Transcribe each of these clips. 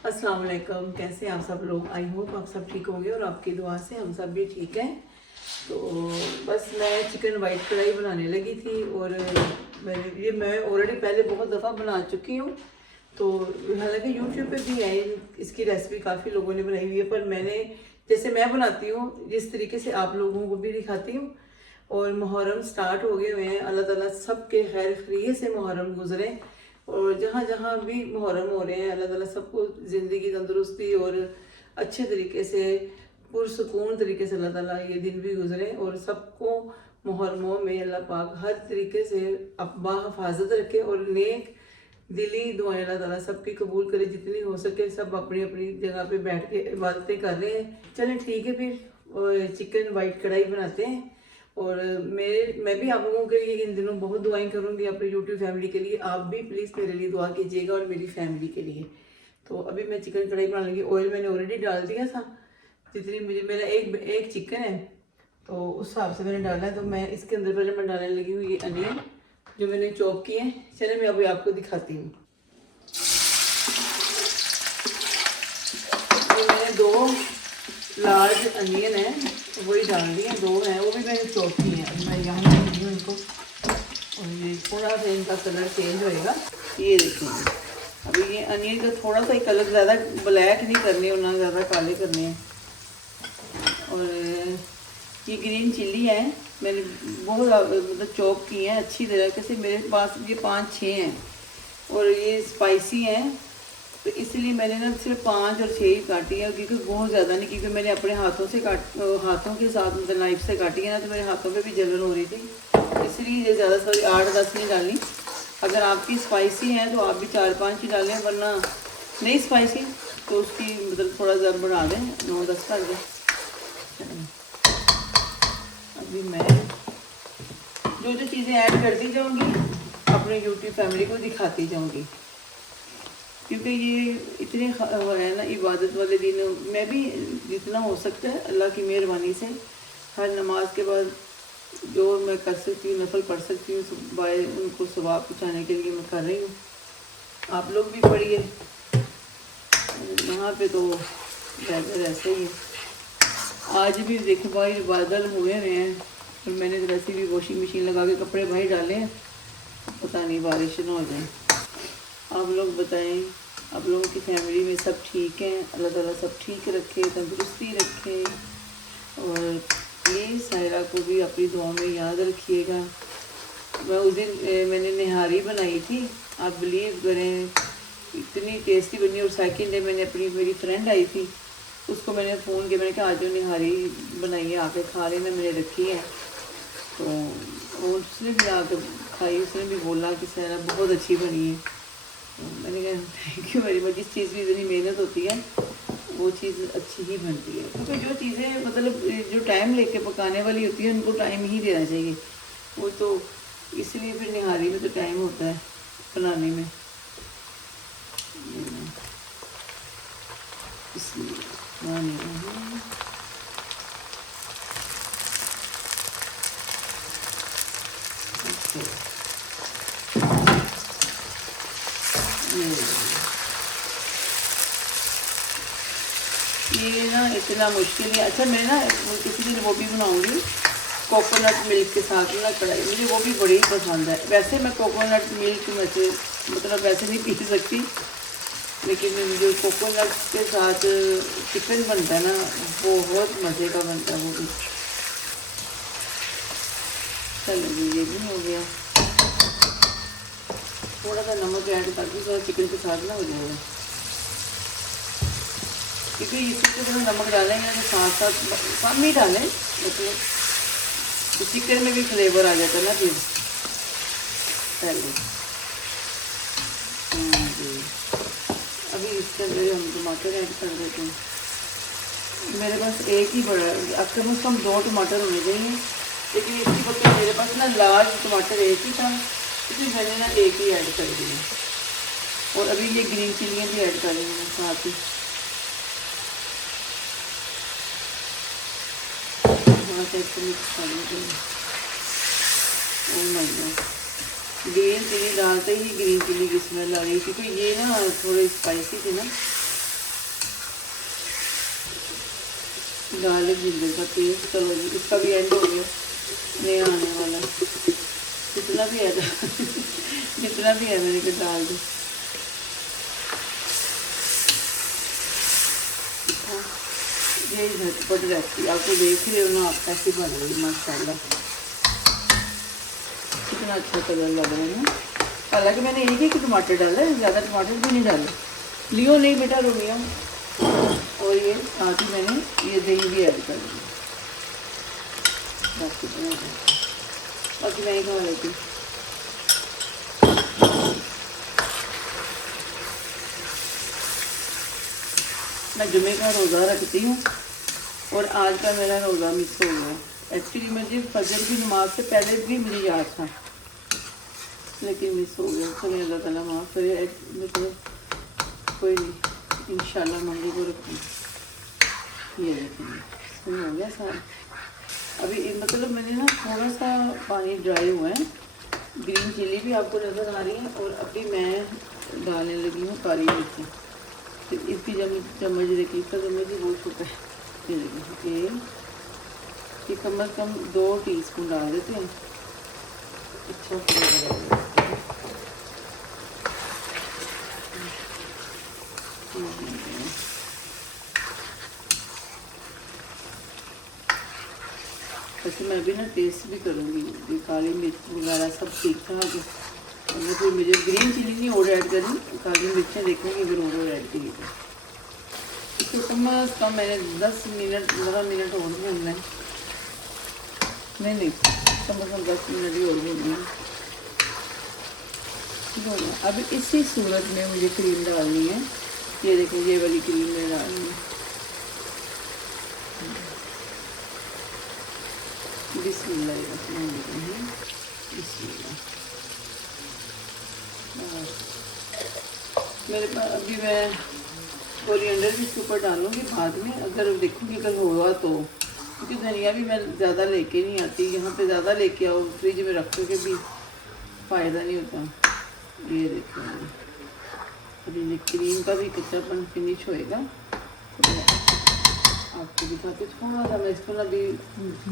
अस्सलाम वालेकुम। कैसे हैं आप सब लोग? आई होप आप सब ठीक होंगे और आपकी दुआ से हम सब भी ठीक हैं। तो बस मैं चिकन वाइट कढ़ाई बनाने लगी थी और मैं ऑलरेडी पहले बहुत दफ़ा बना चुकी हूँ। तो हालांकि यूट्यूब पे भी है, इसकी रेसिपी काफ़ी लोगों ने बनाई हुई है, पर मैंने जैसे मैं बनाती हूँ जिस तरीके से आप लोगों को भी दिखाती हूँ। और मुहर्रम स्टार्ट हो गए हुए हैं, अल्लाह ताला सबके खैर खैरियत से मुहर्रम गुजरे। और जहाँ जहाँ भी मुहर्रम हो रहे हैं, अल्लाह ताला सबको ज़िंदगी तंदुरुस्ती और अच्छे तरीके से पुरसुकून तरीके से अल्लाह ताला ये दिन भी गुजरे और सबको मुहर्रमों में अल्लाह पाक हर तरीके से अब्बा हिफाजत रखे और नेक दिली दुआएं अल्लाह ताला सबकी कबूल करे जितनी हो सके। सब अपनी अपनी जगह पे बैठ के इबादतें कर रहे हैं। चलें ठीक है, फिर चिकन वाइट कढ़ाई बनाते हैं। और मैं भी आप लोगों के लिए इन दिनों बहुत दुआएं करूंगी, अपनी यूट्यूब फैमिली के लिए। आप भी प्लीज़ मेरे लिए दुआ कीजिएगा और मेरी फैमिली के लिए। तो अभी मैं चिकन कढ़ाई बना लूँगी। ऑयल मैंने ऑलरेडी डाल दिया था, जितनी मुझे मेरा एक चिकन है तो उस हिसाब से मैंने डाला है। तो मैं इसके अंदर पहले मैं डालने लगी हूँ ये अनियन जो मैंने चॉप किए हैं। चले मैं अभी आपको दिखाती हूँ। ये मैंने 2 लार्ज अनियन है वही डाल दिए, 2 हैं वो भी मैंने चॉप किए हैं। अब मैं यहाँ डालती हूँ इनको और ये थोड़ा सा इनका कलर चेंज होएगा। ये देखिए अभी ये अनियन का थोड़ा सा ही कलर, ज़्यादा ब्लैक नहीं करने और ना ज़्यादा काले करने हैं। और ये ग्रीन चिल्ली है, मैंने बहुत मतलब चॉप की हैं अच्छी तरीके से। मेरे पास ये 5-6 हैं और ये स्पाइसी हैं, तो इसलिए मैंने ना सिर्फ 5 और 6 ही काटी है, क्योंकि बहुत ज़्यादा नहीं, क्योंकि मैंने अपने हाथों के साथ मतलब नाइफ से काटी है ना, तो मेरे हाथों पे भी जलन हो रही थी, इसलिए ये ज़्यादा सारी 8-10 नहीं डाली। अगर आपकी स्पाइसी है तो आप भी 4-5 ही डालें, वरना नहीं स्पाइसी तो उसकी मतलब थोड़ा ज़्यादा बढ़ा दें, 9-10 कर दें। अभी मैं जो जो चीज़ें ऐड करती जाऊँगी अपने यूट्यूब फैमिली को दिखाती जाऊँगी, क्योंकि ये इतने है ना इबादत वाले दिन। मैं भी जितना हो सकता है अल्लाह की मेहरबानी से हर नमाज के बाद जो मैं कर सकती हूँ, नफल पढ़ सकती हूँ, उनको सवाब पहुँचाने के लिए मैं कर रही हूँ। आप लोग भी पढ़िए। यहाँ पे तो वेदर ऐसे ही है, आज भी देखो भाई बादल हुए हुए हैं और मैंने तो वैसे भी वॉशिंग मशीन लगा के कपड़े भाई डाले हैं, पता नहीं बारिश ना हो जाए। आप लोग बताएं, आप लोगों की फैमिली में सब ठीक हैं? अल्लाह ताला सब ठीक रखे, तंदुरुस्ती रखे। और प्लीज़ सायरा को भी अपनी दुआ में याद रखिएगा। मैं उस दिन मैंने निहारी बनाई थी, आप बिलीव करें इतनी टेस्टी बनी। और सेकंड डे मेरी फ्रेंड आई थी, उसको मैंने फ़ोन किया, मैंने कहा आज जो निहारी बनाई है आके खा लेना, मैंने रखी है। तो उसने भी आकर खाई, उसने भी बोला कि सायरा बहुत अच्छी बनी है। तो मैंने कहा थैंक यू वेरी मच। जिस चीज़ की इतनी मेहनत होती है वो चीज़ अच्छी ही बनती है, क्योंकि जो चीज़ें मतलब जो टाइम लेके पकाने वाली होती है उनको टाइम ही देना चाहिए। वो तो इसलिए फिर निहारी में तो टाइम होता है बनाने में, इसलिए ये ना इतना मुश्किल है। अच्छा मैं ना किसी दिन वो भी बनाऊंगी कोकोनट मिल्क के साथ ना कढ़ाई, मुझे वो भी बड़ी पसंद है। वैसे मैं कोकोनट मिल्क मतलब वैसे नहीं पी सकती, लेकिन जो कोकोनट के साथ चिकन बनता है ना बहुत मज़े का बनता है वो भी। चलो ये भी हो गया, थोड़ा सा नमक ऐड करके थोड़ा चिकन के साथ ना हो जाएगा, क्योंकि इसमें थोड़ा नमक डालेंगे तो साथ साथ कम ही डालें, मतलब तो चिकन में भी फ्लेवर आ जाता है ना फिर। पहले जी अभी इसके अंदर हम टमाटर ऐड कर देते हैं। मेरे पास एक ही बड़ा, अब कम से कम 2 टमाटर होने चाहिए, लेकिन इसकी वक्त मेरे पास ना लार्ज टमाटर एक ही था, इसलिए मैंने ना एक ही ऐड कर दिया। और अभी ये ग्रीन चिल्लियाँ भी ऐड करेंगे साथ ही। ग्रीन चिली डालते ही ग्रीन चिली की स्मेल आ रही थी, क्योंकि ये ना थोड़ी स्पाइसी थी ना, गार्लिक जिंजर का पेस्ट। चलो जी, इसका भी एंड हो गया, नया आने वाला है। जितना भी है जितना भी है मैंने को डाल दी। ये झटपट रेसिपी आपको देख रहे हो ना, आप कैसी बन रही माशाल्लाह, कितना अच्छा कलर लग रहा है ना। हालांकि मैंने एक ही टमाटर डाला है, ज़्यादा टमाटर भी नहीं डाले। लियो नहीं बेटा, रोमियो। और ये साथ ही मैंने ये दही भी ऐड कर दी। बाकी मैं ही खा लेती हूँ। मैं जुमे का रोज़ा रखती हूँ और आज का मेरा रोज़ा मिस हो गया। एक्चुअली मुझे फजर की नमाज से पहले भी मुझे याद था, लेकिन मिस हो गया। चलिए अल्लाह ताला माफ़ करे, मतलब कोई नहीं, इंशाल्लाह मंगल को रखूँ। ये देखेंगे हो गया सारा। अभी मतलब मैंने ना थोड़ा सा पानी ड्राई हुआ है। ग्रीन चिली भी आपको नज़र आ रही है और अभी मैं डालने लगी हूँ काली मिर्ची। तो इसकी चम्मच देखिए, इसका चम्मच ही बहुत छोटा है। ये देखिए, ये कम अज़ कम 2 टीस्पून डाल देते हैं। अच्छा फ्लेवर है। वैसे मैं भी ना टेस्ट भी करूँगी, ये काली मिर्च वगैरह सब ठीक ठाक है। अगर कोई मुझे ग्रीन चिली नहीं और ऐड करनी, काली मिर्चें देखूँगी अगर और ऐड की तो इसको कम अज़ कम मैंने 10 मिनट 15 मिनट और भूनना है। नहीं कम अज़ कम 10 मिनट ही और भूनना है। अब इसी सूरत में मुझे क्रीम डालनी है। ये देखिए, ये वाली क्रीम में डालनी है। बिस्मिल्लाह मेरे पास अभी मैं कोरिएंडर भी इसके ऊपर डालूँगी बाद में, अगर देखूँगी अगर होगा तो। क्योंकि धनिया भी मैं ज़्यादा लेके नहीं आती, यहाँ पे ज़्यादा लेके आओ फ्रिज में रख के भी फ़ायदा नहीं होता। ये देखो, अभी क्रीम का भी कच्चापन फिनिश होएगा। आपको दिखाते थोड़ा सा, मैं इसको ना अभी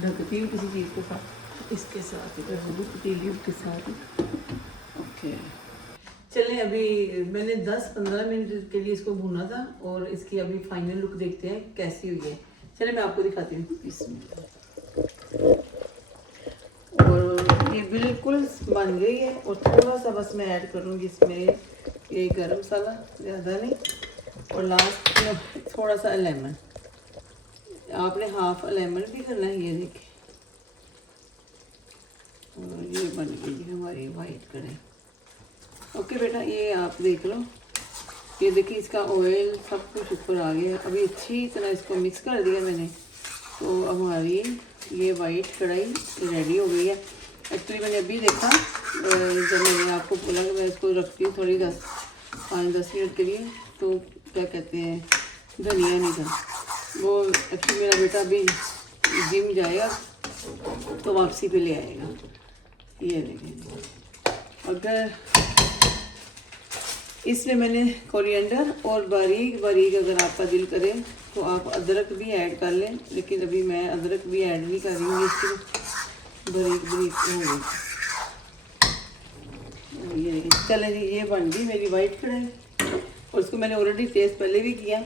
ढकती हूँ किसी चीज़ के साथ, इसके साथ इधर पतीली के साथ। ओके, चलें अभी मैंने 10-15 मिनट के लिए इसको भूना था और इसकी अभी फाइनल लुक देखते हैं कैसी हुई है। चलें मैं आपको दिखाती हूँ। इसमें और ये बिल्कुल बन गई है। और थोड़ा सा बस मैं ऐड करूँगी इसमें ये गरम मसाला, ज़्यादा नहीं। और लास्ट में थोड़ा सा लेमन, आपने हाफ लेमन भी करना है। ये देखिए, और ये बन गई हमारी वाइट कढ़ाई। ओके बेटा, ये आप देख लो, ये देखिए इसका ऑयल सब कुछ ऊपर आ गया है। अभी अच्छी तरह इसको मिक्स कर दिया मैंने, तो अब हमारी ये वाइट कढ़ाई रेडी हो गई है। एक्चुअली मैंने अभी देखा, जब मैंने आपको बोला कि मैं इसको रखती हूँ थोड़ी 5-10 मिनट के लिए, तो क्या कहते हैं, धनिया नहीं था। वो एक्चुअली मेरा बेटा अभी जिम जाएगा तो वापसी पे ले आएगा। ये देखिए, अगर इसमें मैंने कोरिएंडर और बारीक बारीक अगर आपका दिल करे तो आप अदरक भी ऐड कर लें, लेकिन अभी मैं अदरक भी ऐड नहीं कर रही हूँ। इसकी बारीक बारीक हो गई। ये चले जी, ये बन गई मेरी वाइट कढ़ाई और उसको मैंने ऑलरेडी टेस्ट पहले भी किया।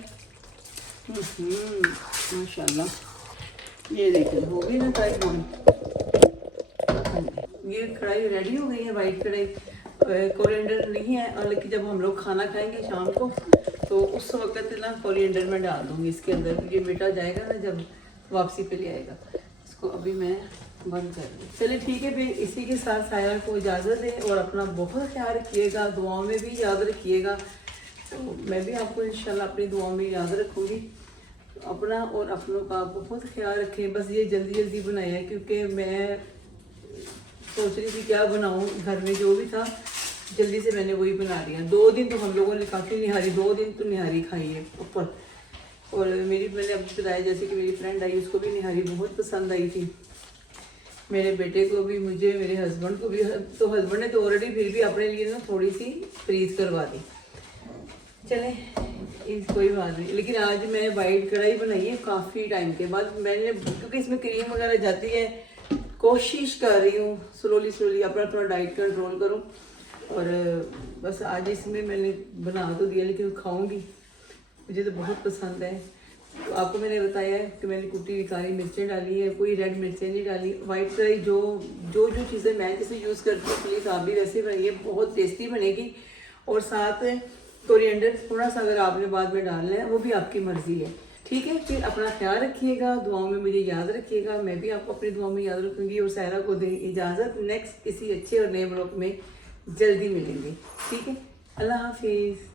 माशाल्लाह, ये देखिए हो गई ना कढ़ाई पूरी। ये कढ़ाई रेडी हो गई है, वाइट कढ़ाई। कोरिएंडर नहीं है, और लेकिन जब हम लोग खाना खाएंगे शाम को तो उस वक्त ना कोरिएंडर में डाल दूँगी इसके अंदर। ये बेटा जाएगा ना जब वापसी पे ले आएगा, इसको अभी मैं बंद कर दूँ। चलिए ठीक है, फिर इसी के साथ साया को इजाज़त दें और अपना बहुत ख्याल रखिएगा, दुआओं में भी याद रखिएगा। तो मैं भी आपको इंशाल्लाह अपनी दुआओं में याद रखूँगी। अपना और अपनों का बहुत ख्याल रखें। बस ये जल्दी जल्दी बनाया है क्योंकि मैं सोच रही थी क्या बनाऊँ, घर में जो भी था जल्दी से मैंने वही बना लिया। 2 दिन तो हम लोगों ने काफ़ी निहारी, 2 दिन तो निहारी खाई है ऊपर। और मैंने अभी बताया जैसे कि मेरी फ्रेंड आई, उसको भी निहारी बहुत पसंद आई थी, मेरे बेटे को भी, मुझे, मेरे हस्बैंड को भी। तो हस्बैंड ने तो ऑलरेडी फिर भी अपने लिए ना थोड़ी सी फ्रीज करवा दी। चले इस कोई बात नहीं, लेकिन आज मैं वाइट कढ़ाई बनाई है काफ़ी टाइम के बाद। मैंने क्योंकि इसमें क्रीम वगैरह जाती है, कोशिश कर रही हूँ स्लोली स्लोली अपना थोड़ा डाइट कंट्रोल करूँ। और बस आज इसमें मैंने बना तो दिया, लेकिन खाऊंगी, मुझे तो बहुत पसंद है। तो आपको मैंने बताया है कि मैंने कुटी काली मिर्चें डाली है, कोई रेड मिर्चें नहीं डाली। वाइट कढ़ाई जो जो जो चीज़ें मैं जैसे यूज़ करती हूँ प्लीज़ आप भी वैसे बनाइए, बहुत टेस्टी बनेगी। और साथ कोरिएंडर थोड़ा सा अगर आपने बाद में डालना है वो भी आपकी मर्ज़ी है, ठीक है। फिर अपना ख्याल रखिएगा, दुआओं में मुझे याद रखिएगा, मैं भी आपको अपनी दुआओं में याद रखूँगी। और सायरा को दें इजाज़त, नेक्स्ट किसी अच्छे और नए ब्लॉग में जल्दी मिलेंगे, ठीक है। अल्लाह हाफिज़।